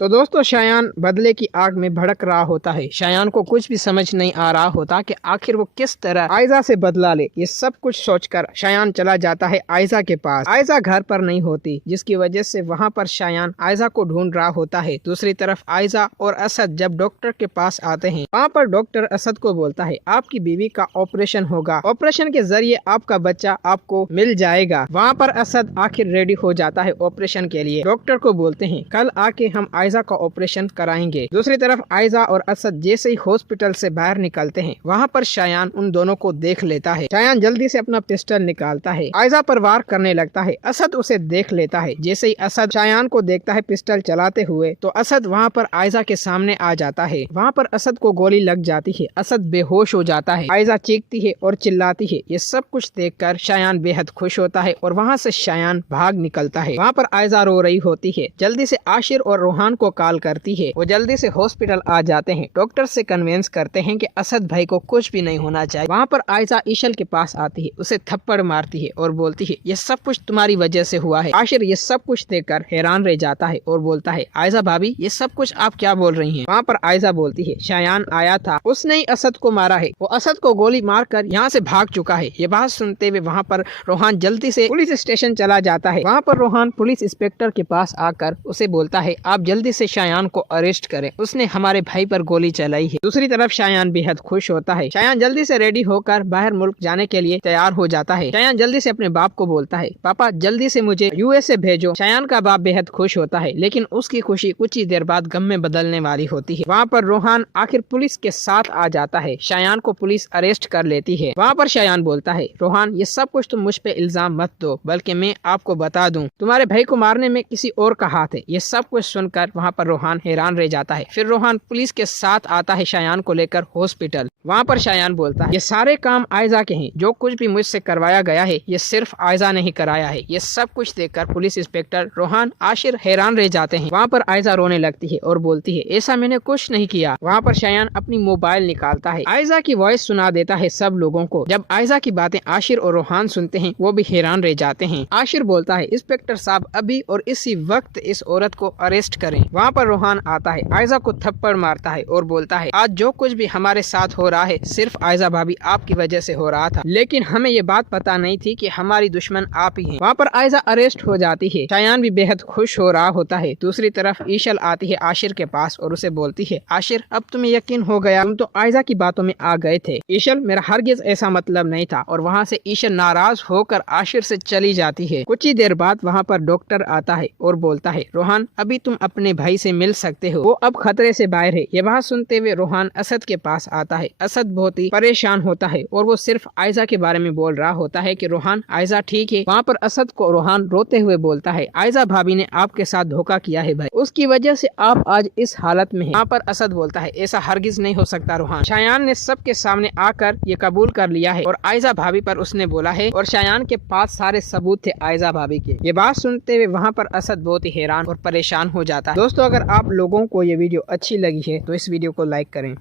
तो दोस्तों शायान बदले की आग में भड़क रहा होता है। शायान को कुछ भी समझ नहीं आ रहा होता कि आखिर वो किस तरह आयजा से बदला ले। ये सब कुछ सोचकर शायान चला जाता है आयजा के पास। आयजा घर पर नहीं होती, जिसकी वजह से वहाँ पर शायान आयजा को ढूंढ रहा होता है। दूसरी तरफ आयजा और असद जब डॉक्टर के पास आते हैं, वहाँ पर डॉक्टर असद को बोलता है आपकी बीवी का ऑपरेशन होगा, ऑपरेशन के जरिए आपका बच्चा आपको मिल जाएगा। वहाँ पर असद आखिर रेडी हो जाता है ऑपरेशन के लिए। डॉक्टर को बोलते हैं कल आके हम आयजा का ऑपरेशन कराएंगे। दूसरी तरफ आयजा और असद जैसे ही हॉस्पिटल से बाहर निकलते हैं, वहाँ पर शायान उन दोनों को देख लेता है। शायान जल्दी से अपना पिस्टल निकालता है, आयजा पर वार करने लगता है। असद उसे देख लेता है। जैसे ही असद शायान को देखता है पिस्टल चलाते हुए, तो असद वहाँ पर आयजा के सामने आ जाता है। वहाँ पर असद को गोली लग जाती है। असद बेहोश हो जाता है। आयजा चीखती है और चिल्लाती है। ये सब कुछ देखकर शायान बेहद खुश होता है और वहाँ से शायान भाग निकलता है। वहाँ पर आयजा रो रही होती है। जल्दी से आशिर और रोहान को कॉल करती है। वो जल्दी से हॉस्पिटल आ जाते हैं। डॉक्टर से कन्विंस करते हैं कि असद भाई को कुछ भी नहीं होना चाहिए। वहाँ पर आयजा ईशल के पास आती है, उसे थप्पड़ मारती है और बोलती है ये सब कुछ तुम्हारी वजह से हुआ है। आशिर ये सब कुछ देखकर हैरान रह जाता है और बोलता है आयजा भाभी ये सब कुछ आप क्या बोल रही हैं? वहाँ पर आयजा बोलती है शायान आया था, उसने ही असद को मारा है। वो असद को गोली मारकर यहाँ से भाग चुका है। ये बात सुनते हुए वहाँ पर रोहान जल्दी से पुलिस स्टेशन चला जाता है। वहाँ पर रोहान पुलिस इंस्पेक्टर के पास आकर उसे बोलता है आप जल्दी से शायान को अरेस्ट करें, उसने हमारे भाई पर गोली चलाई है। दूसरी तरफ शायान बेहद खुश होता है। शायान जल्दी से रेडी होकर बाहर मुल्क जाने के लिए तैयार हो जाता है। शायान जल्दी से अपने बाप को बोलता है पापा जल्दी से मुझे यूएसए भेजो। शायान का बाप बेहद खुश होता है, लेकिन उसकी खुशी कुछ ही देर बाद गम में बदलने वाली होती है। वहाँ पर रोहान आखिर पुलिस के साथ आ जाता है। शायान को पुलिस अरेस्ट कर लेती है। वहाँ पर शायान बोलता है रोहान ये सब कुछ तुम मुझ पे इल्जाम मत दो, बल्कि मैं आपको बता दूं तुम्हारे भाई को मारने में किसी और का हाथ है। ये सब कुछ सुनकर वहाँ पर रोहान हैरान रह जाता है। फिर रोहान पुलिस के साथ आता है शायान को लेकर हॉस्पिटल। वहाँ पर शायान बोलता है ये सारे काम आयजा के हैं, जो कुछ भी मुझसे करवाया गया है ये सिर्फ आयजा ने ही कराया है। ये सब कुछ देखकर पुलिस इंस्पेक्टर रोहान आशिर हैरान रह जाते हैं। वहाँ पर आयजा रोने लगती है और बोलती है ऐसा मैंने कुछ नहीं किया। वहाँ पर शायान अपनी मोबाइल निकालता है, आयजा की वॉइस सुना देता है सब लोगों को। जब आयजा की बातें आशिर और रोहान सुनते हैं, वो भी हैरान रह जाते हैं। आशिर बोलता है इंस्पेक्टर साहब अभी और इसी वक्त इस औरत को अरेस्ट करें। वहाँ पर रोहान आता है, आयजा को थप्पड़ मारता है और बोलता है आज जो कुछ भी हमारे साथ हो रहा है सिर्फ आयजा भाभी आपकी वजह से हो रहा था, लेकिन हमें ये बात पता नहीं थी कि हमारी दुश्मन आप ही हैं। वहाँ पर आयजा अरेस्ट हो जाती है। शायान भी बेहद खुश हो रहा होता है। दूसरी तरफ ईशल आती है आशिर के पास और उसे बोलती है आशिर अब तुम्हें यकीन हो गया, तुम तो आयजा की बातों में आ गए थे। ईशल मेरा हरगिज ऐसा मतलब नहीं था। और वहाँ से ईशल नाराज होकर आशिर से चली जाती है। कुछ ही देर बाद वहाँ पर डॉक्टर आता है और बोलता है रोहान अभी तुम अपने भाई से मिल सकते हो, वो अब खतरे से बाहर है। ये बात सुनते हुए रोहान असद के पास आता है। असद बहुत ही परेशान होता है और वो सिर्फ आयजा के बारे में बोल रहा होता है कि रोहान आयजा ठीक है। वहाँ पर असद को रोहान रोते हुए बोलता है आयजा भाभी ने आपके साथ धोखा किया है भाई, उसकी वजह से आप आज इस हालत में हैं। वहाँ पर असद बोलता है ऐसा हरगिज नहीं हो सकता रोहान, शायान ने सबके सामने आकर ये कबूल कर लिया है और आयजा भाभी पर उसने बोला है और शायान के पास सारे सबूत थे आयजा भाभी के। ये बात सुनते हुए वहाँ पर असद बहुत ही हैरान और परेशान हो जाता है। दोस्तों अगर आप लोगों को ये वीडियो अच्छी लगी है तो इस वीडियो को लाइक करें।